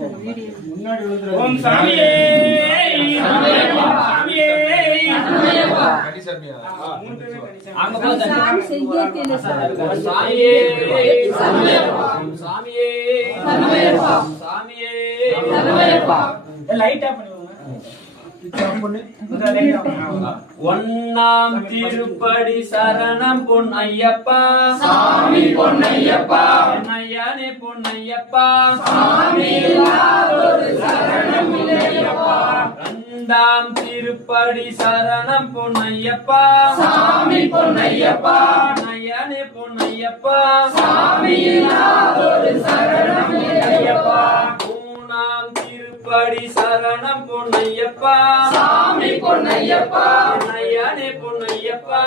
ஓம் சாமியே சாமியே ஒன்னாம் திருப்படி சரணம் பொன்னையப்பா சாமி பொன்னையப்பா பொன்னையானே பொன்னையப்பா சாமி சரணம் இல்லையப்பா இரண்டாம் திருப்படி சரணம் பொன்னையப்பா சாமி பொன்னையப்பா பொன்னையானே பொன்னையப்பா சாமி சரணம் இல்லையப்பா மூணாம் திருப்படி சரணம் பொன்னையப்பா சாமி பொன்னையப்பா பொன்னையானே பொன்னையப்பா